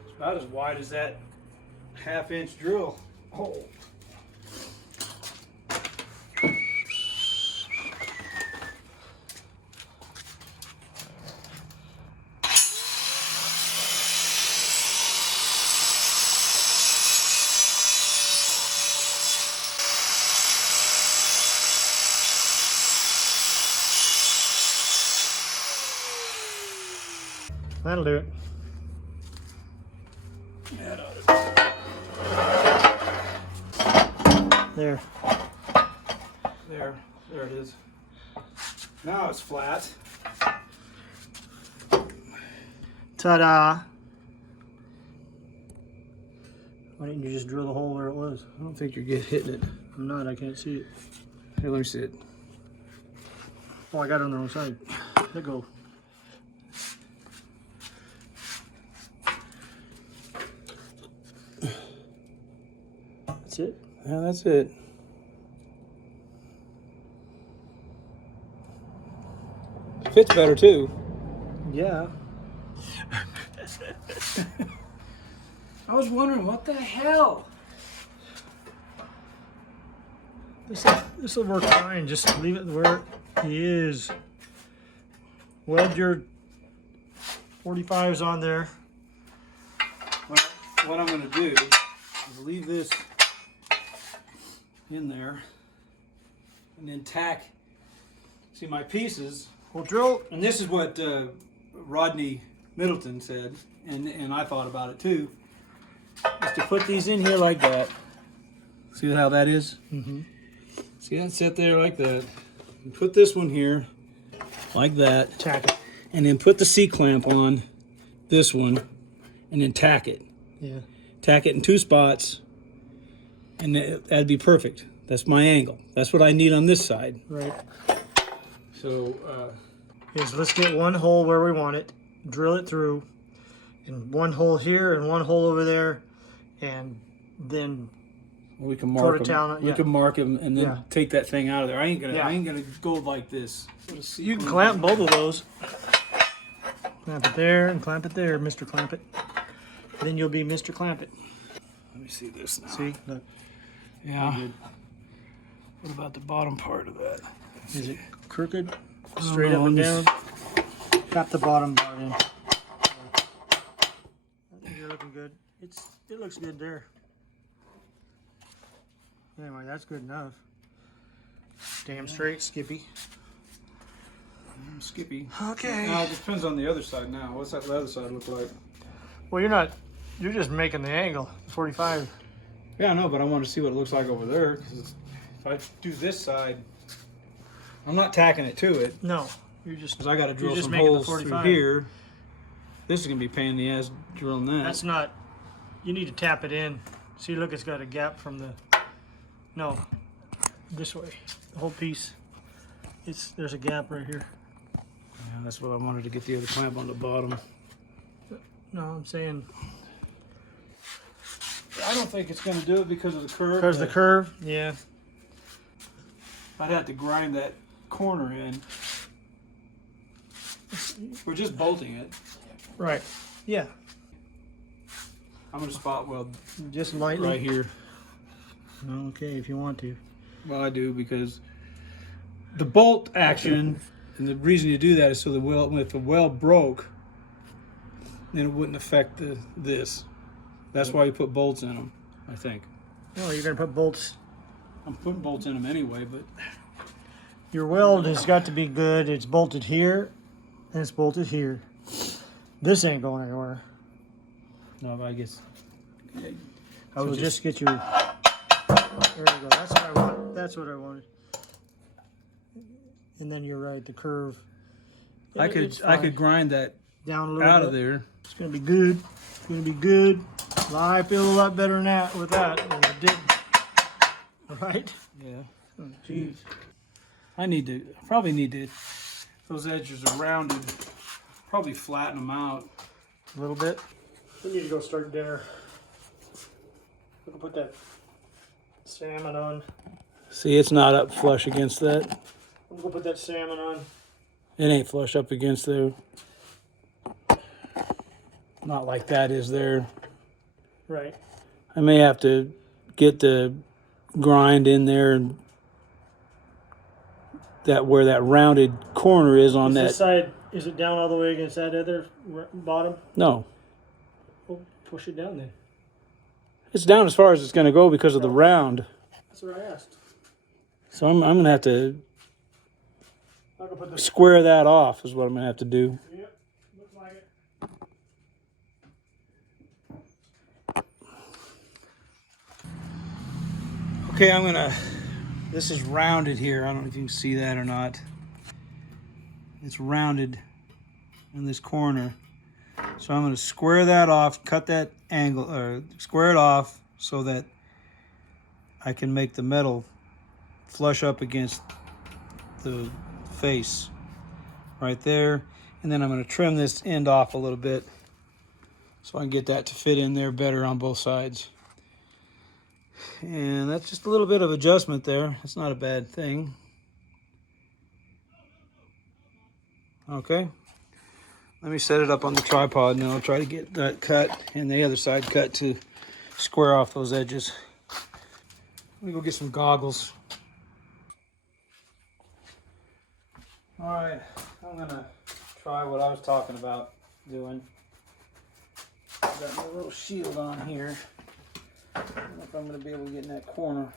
It's about as wide as that 1/2 inch drill hole. That'll do it. There. There it is. Now it's flat. Ta-da! Why didn't you just drill the hole where it was? I don't think you're hitting it. I'm not. I can't see it. Here, let me see it. Oh, I got it on the wrong side. Let it go. That's it. Yeah, that's it. Fits better too. Yeah. I was wondering what the hell. This will work fine. Just leave it where it is. Weld your 45s on there. Well, what I'm going to do is leave this in there and then tack. See my pieces. We'll drill. And this is what Rodney Middleton said, and I thought about it too, is to put these in here like that. See how that is? Mm-hmm. See that set there like that. And put this one here, like that. Tack it. And then put the C-clamp on this one, and then tack it. Yeah. Tack it in 2 spots, and that'd be perfect. That's my angle. That's what I need on this side. Right. So, Let's get one hole where we want it, drill it through, and one hole here and one hole over there, and then we can mark them. We yeah. can mark them and then Yeah. take that thing out of there. I ain't gonna. Yeah. I ain't gonna go like this. You can clamp both of those. Clamp it there and clamp it there, Mr. Clamp It. Then you'll be Mr. Clamp It. Let me see this now. See? Look. Yeah. What about the bottom part of that? Is it crooked? Straight up no, and down? Tap the bottom bar in. I think you're looking good. It looks good there. Anyway, that's good enough. Damn straight, Skippy. Skippy. Okay. Now it depends on the other side now. What's that other side look like? Well, you're just making the angle, 45. Yeah, I know, but I want to see what it looks like over there. 'Cause if I do this side, I'm not tacking it to it. No, you're just. Because I got to drill just some making the holes through 45. here. This is going to be a pain in the ass drilling that. That's not. You need to tap it in. See, look, it's got a gap from the. No, this way. The whole piece. There's a gap right here. Yeah, that's what I wanted to get the other clamp on the bottom. No, I'm saying I don't think it's going to do it because of the curve. because the curve. Yeah. I'd have to grind that corner in. We're just bolting it. Right. Yeah. I'm going to spot weld Just lightly. right here. Okay, if you want to. Well, I do because the bolt action, and the reason you do that is so the weld, if the weld broke, then it wouldn't affect this. That's why you put bolts in them, I think. Well, you're gonna put bolts. I'm putting bolts in them anyway, but Your weld has got to be good. It's bolted here, and it's bolted here. This ain't going anywhere. no, I guess. I So would just get your. There we go. That's what I want. That's what I wanted. And then you're right. The curve. I could grind that down a little out bit. of there. It's gonna be good. It's gonna be good. I feel a lot better than that with that than I did. Right? Yeah. Jeez. I probably need to. Those edges are rounded. Probably flatten them out. A little bit. We need to go start dinner. We can put that salmon on. See, it's not up flush against that. We'll go put that salmon on. It ain't flush up against there. Not like that is there. Right. I may have to get the grind in there and that where that rounded corner is on Is that. this side, is it down all the way against that other bottom? No, Well, push it down then. it's down as far as it's going to go because of the round. That's what I asked. So I'm going to have to I can put this. square that off is what I'm going to have to do. Yep. Looks like it. Okay, this is rounded here. I don't know if you can see that or not. It's rounded in this corner. So I'm going to square that off, cut that angle, or square it off so that I can make the metal flush up against the face right there. And then I'm going to trim this end off a little bit so I can get that to fit in there better on both sides. And that's just a little bit of adjustment there. It's not a bad thing. Okay. Let me set it up on the tripod now. I'll try to get that cut and the other side cut to square off those edges. Let me go get some goggles. All right, I'm gonna try what I was talking about doing. Got my little shield on here. I don't know if I'm going to be able to get in that corner.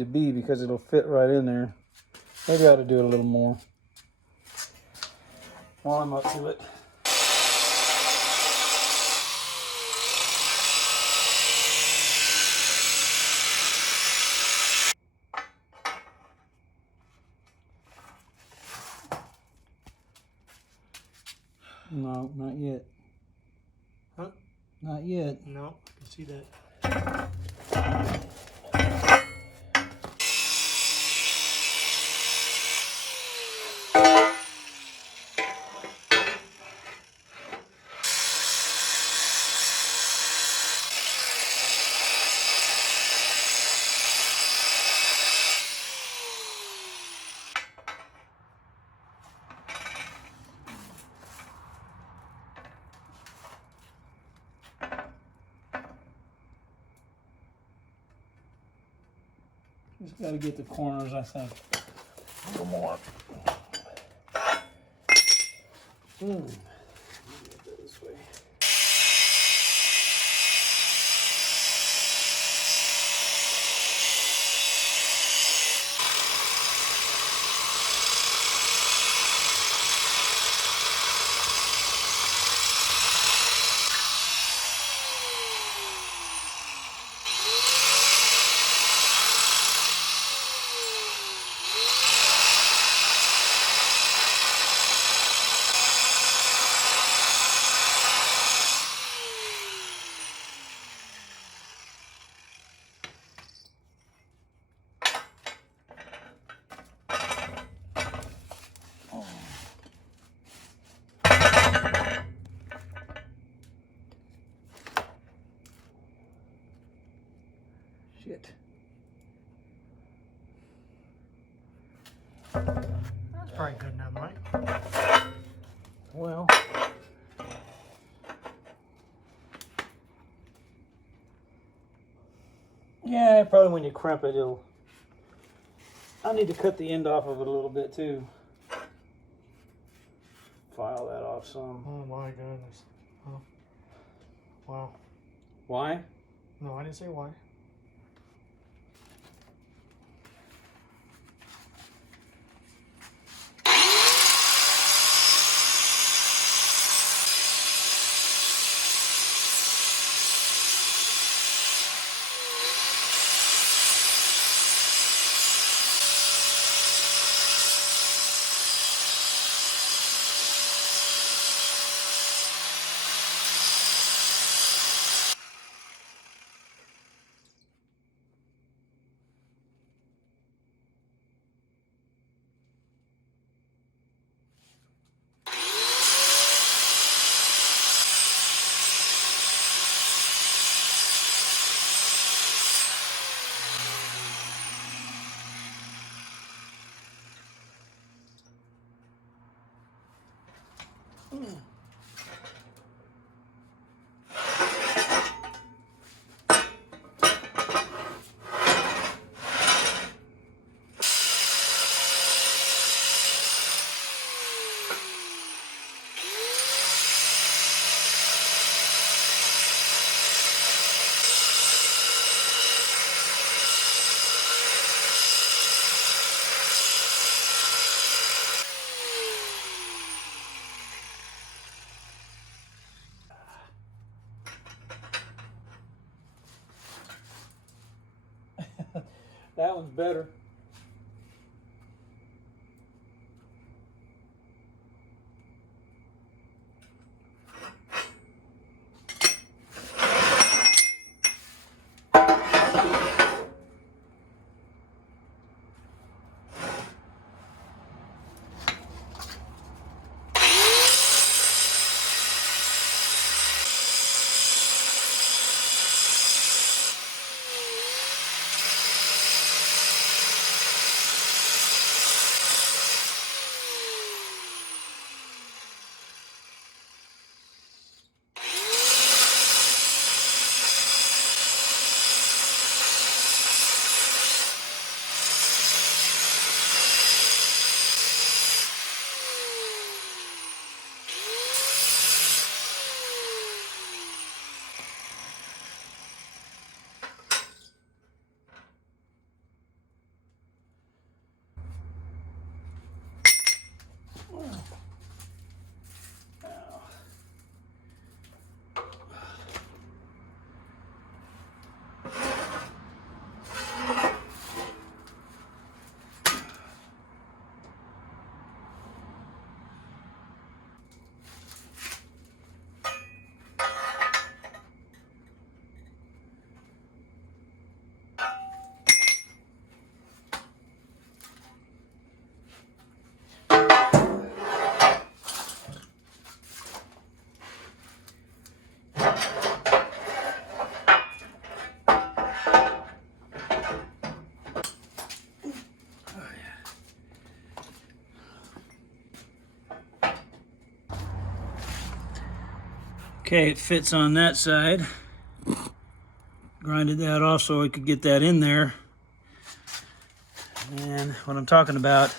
to be because it'll fit right in there. Maybe I ought to do it a little more while I'm up to it. No, not yet. Huh? Not yet. No, I can see that. Just got to get the corners, I think. A little more. This way. Shit. That's probably good enough, Mike. Well, yeah, probably when you crimp it, it'll. I need to cut the end off of it a little bit too. File that off some. Oh my goodness. Oh. Wow. Why? No, I didn't say why. That one's better. Okay, it fits on that side. Grinded that off so I could get that in there. And what I'm talking about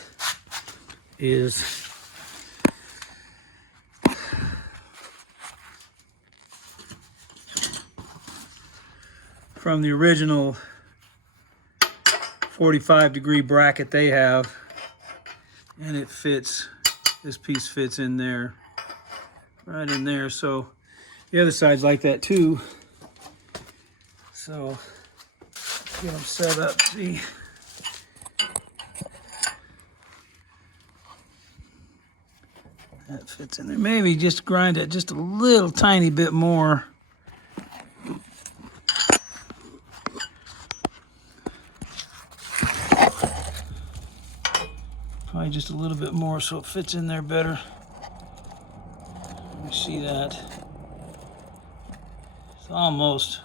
is from the original 45-degree bracket they have, and it fits, this piece fits in there, right in there. So the other side's like that too. So get them set up, see. That fits in there. Maybe just grind it just a little tiny bit more. Probably just a little bit more so it fits in there better. Let me see that. It's almost.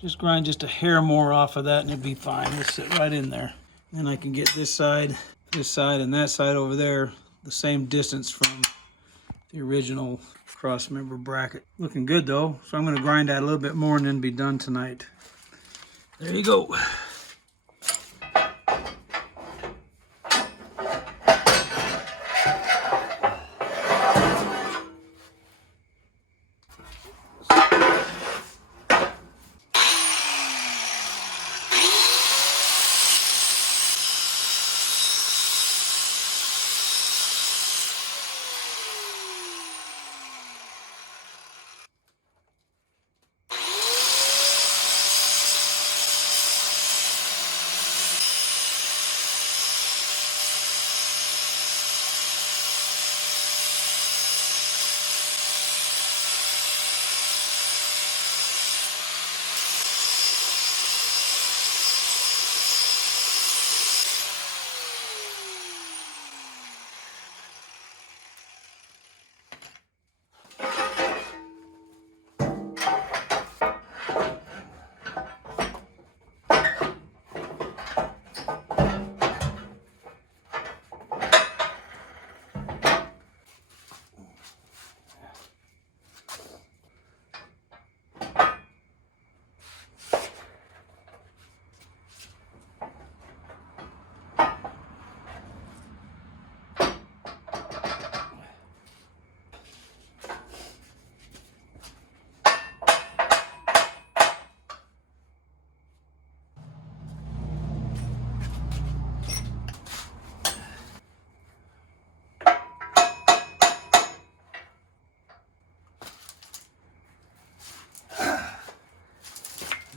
Just grind just a hair more off of that and it'll be fine. It'll sit right in there. Then I can get this side, and that side over there the same distance from the original cross member bracket. Looking good though, so I'm going to grind that a little bit more and then be done tonight. There you go.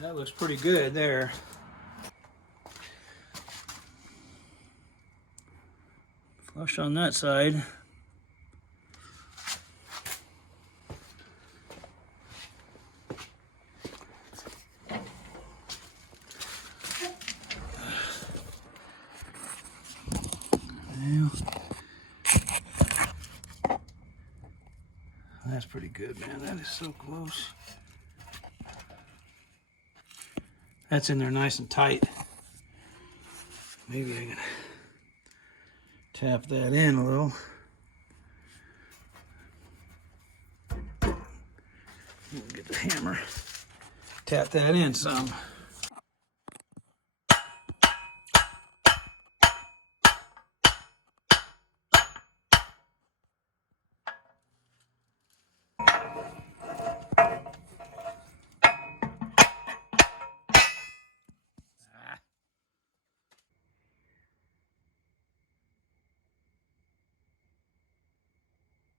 That looks pretty good there. Flush on that side. That's pretty good, man. That is so close. That's in there nice and tight. Maybe I can tap that in a little. Get the hammer. Tap that in some.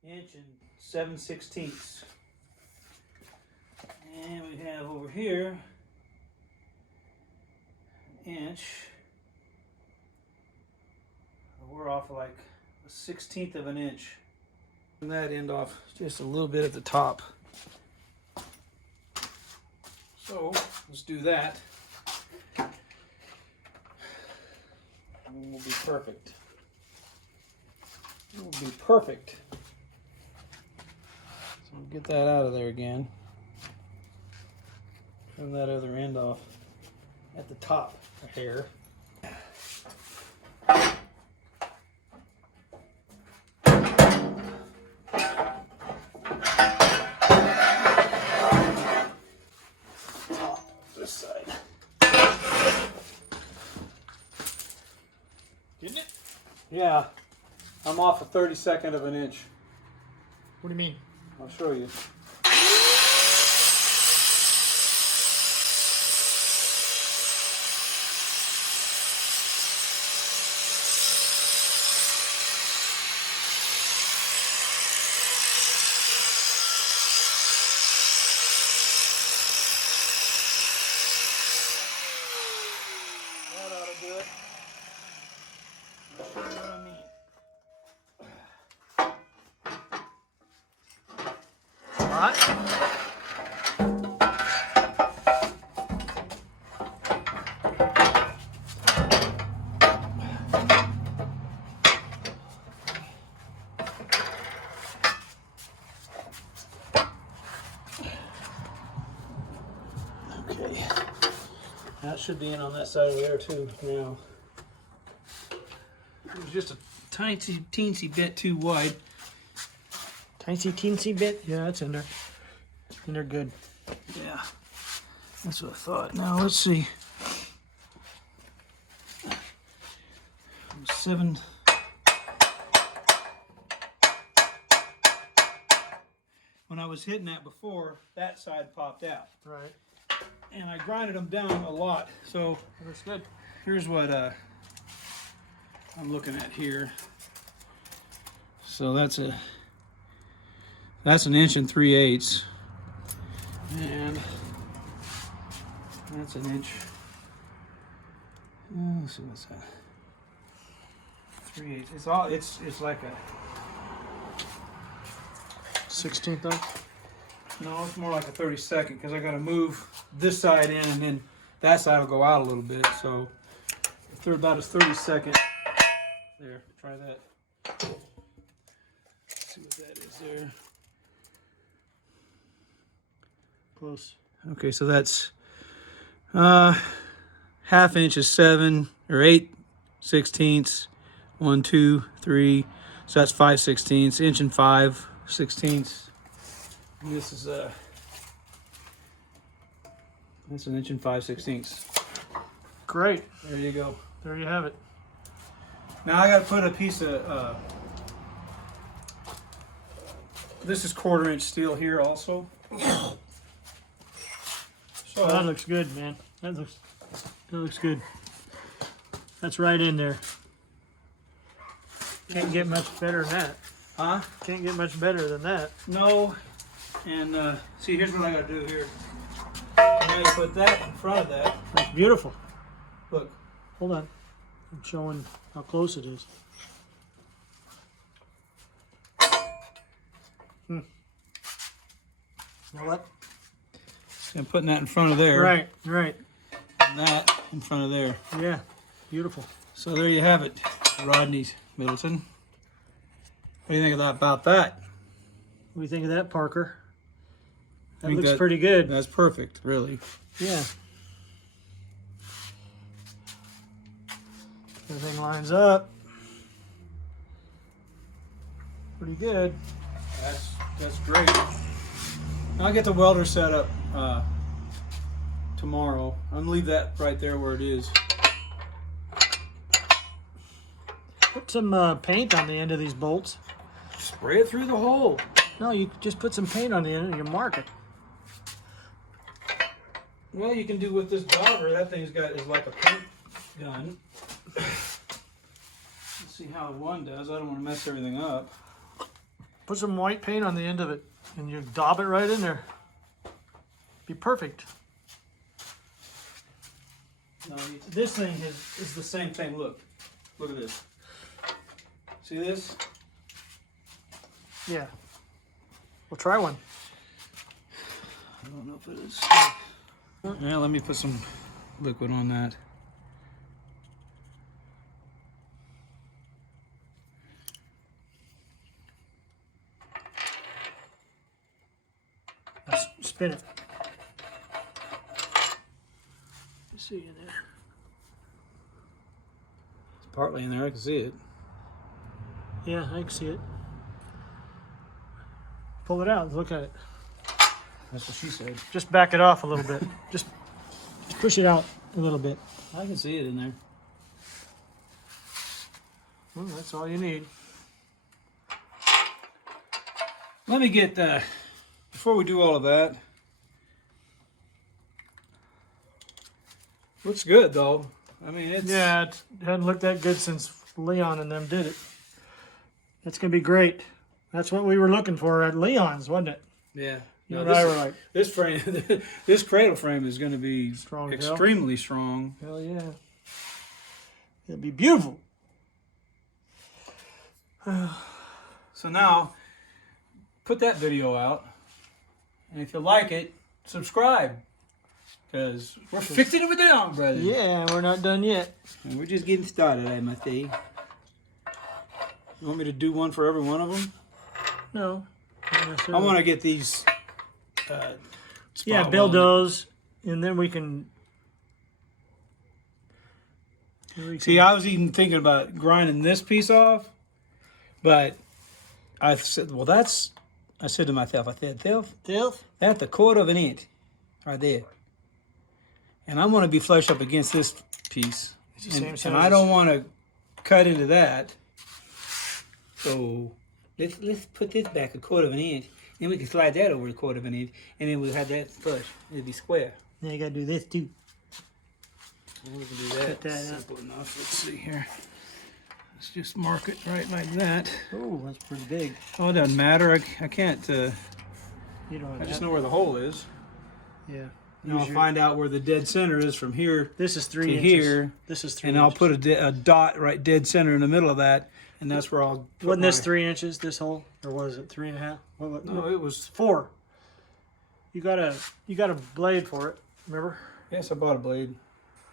Inch and 7/16. And we have over here an inch. We're off like a 1/16 of an inch. And that end off just a little bit at the top. So let's do that. And we'll be perfect. It will be perfect. So we'll get that out of there again. Trim that other end off at the top a hair. Yeah, I'm off a 32nd of an inch. What do you mean? I'll show you. That ought to do it. I'll show you what I mean. Hot? Okay. That should be in on that side of there too now. It was just a tiny teensy bit too wide. Tiny teensy bit? Yeah, that's in there. And they're good. Yeah, that's what I thought. Now let's see. 7. When I was hitting that before, that side popped out. Right. And I grinded them down a lot. So That's good. here's what I'm looking at here. So that's an 1 3/8, and that's an inch. Let's see what's that. 3/8. It's all. It's like a. 16th inch? No, it's more like a 32nd because I got to move this side in, and then that side will go out a little bit. So if they're about a 32nd. There, try that. Let's see what that is there. Close. Okay, so that's 1/2 inch is 7 or 8/16, 1, 2, 3. So that's 5/16, 1 and 5/16. And this is that's 1 and 5/16. Great. There you go. There you have it. Now I got to put a piece of this is 1/4 inch steel here also. So That looks good, man. That looks good. That's right in there. Can't get much better than that. huh? Can't get much better than that. No. And see, here's what I got to do here. Now you put that in front of that. That's beautiful. Look. Hold on. I'm showing how close it is. You know what? I'm putting that in front of there. Right, right. And that in front of there. Yeah, beautiful. So there you have it, Rodney Middleton. What do you think about that? What do you think of that, Parker? That think looks that- pretty good. That's perfect, really. Yeah. Everything lines up. Pretty good. That's great. I'll get the welder set up tomorrow. I'm gonna leave that right there where it is. Put some paint on the end of these bolts. Spray it through the hole. No, you just put some paint on the end and you mark it. Well, you can do with this dauber. That thing's got is like a paint gun. Let's see how one does. I don't want to mess everything up. Put some white paint on the end of it and you daub it right in there. Be perfect. No, this thing is the same thing. Look at this. See this? Yeah. We'll try one. I don't know if it is. Yeah, let me put some liquid on that. Let's spin it. Let's see in there. It's partly in there. I can see it. Yeah, I can see it. Pull it out. Look at it. That's what she said. Just back it off a little bit. Just push it out a little bit. I can see it in there. Well, that's all you need. Let me get before we do all of that. Looks good though. I mean, it's Yeah, it hadn't looked that good since Leon and them did it. It's gonna be great. That's what we were looking for at Leon's, wasn't it? yeah. You No, and I were like, this frame, this cradle frame is going to be Strong as hell. extremely strong. hell yeah. It'll be beautiful. So now, put that video out, and if you like it, subscribe, because we're fixing it with down, brother. Yeah, we're not done yet. And we're just getting started, I must say. You want me to do one for every one of them? No. I want to get these. Yeah, spot build welded. those, and then we can. See, I was even thinking about grinding this piece off, but I said, well, I said to myself, that's a quarter of an inch right there. And I'm going to be flush up against this piece. And I don't want to cut into that. So let's put this back a quarter of an inch. Then we can slide that over a quarter of an inch. And then we'll have that flush. It'll be square. Now you got to do this too. And we can do that. Cut that out. Simple enough. Let's see here. Let's just mark it right like that. Oh, that's pretty big. Oh, it doesn't matter. I can't. You know. I just know where the hole is. Yeah. And I'll find out where the dead center is from here This is 3 to inches. here. This is 3 And I'll inches. put a dot right dead center in the middle of that, and that's where I'll. Put Wasn't this my- 3 inches? This hole, or was it 3.5? No, it was. 4. You got a blade for it. Remember? Yes, I bought a blade,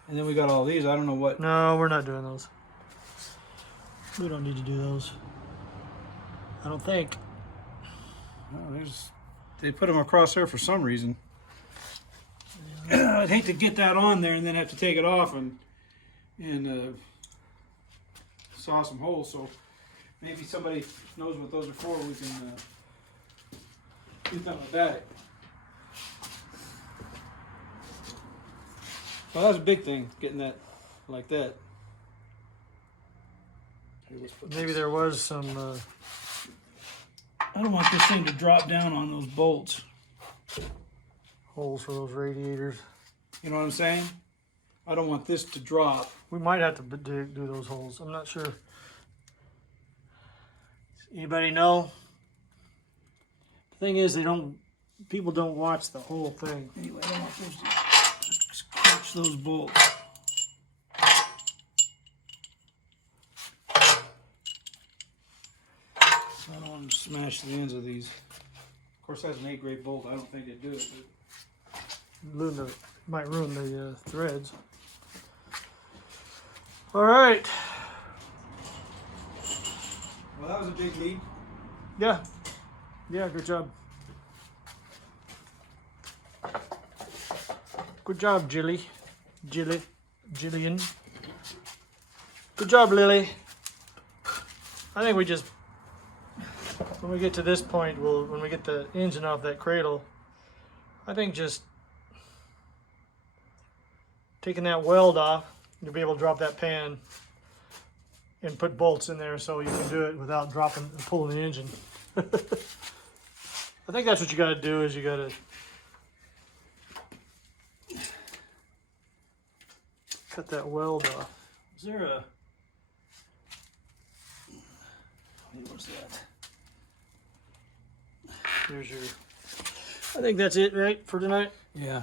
and then we got all these. I don't know what. No, we're not doing those. We don't need to do those. I don't think. Oh, they put them across there for some reason. I'd hate to get that on there and then have to take it off and saw some holes. So maybe somebody knows what those are for. We can do something about it. Well, that was a big thing, getting that like that. Here, let's put Maybe this- there was some. I don't want this thing to drop down on those bolts. Holes for those radiators. You know what I'm saying? I don't want this to drop. We might have to do those holes. I'm not sure. Anybody know? The thing is, people don't watch the whole thing. Anyway, I don't want those to scratch those bolts. I don't want to smash the ends of these. Of course, that's an 8 grade bolt. I don't think they'd do it. Might ruin the threads. All right. Well, that was a big leap. Yeah. Yeah, good job. Good job, Jillian. Good job, Lily. I think we just, when we get to this point, when we get the engine off that cradle, I think just taking that weld off, you'll be able to drop that pan and put bolts in there so you can do it without pulling the engine. I think that's what you got to do, is you got to cut that weld off. Is there a... What's that? There's your... I think that's it, right, for tonight? Yeah.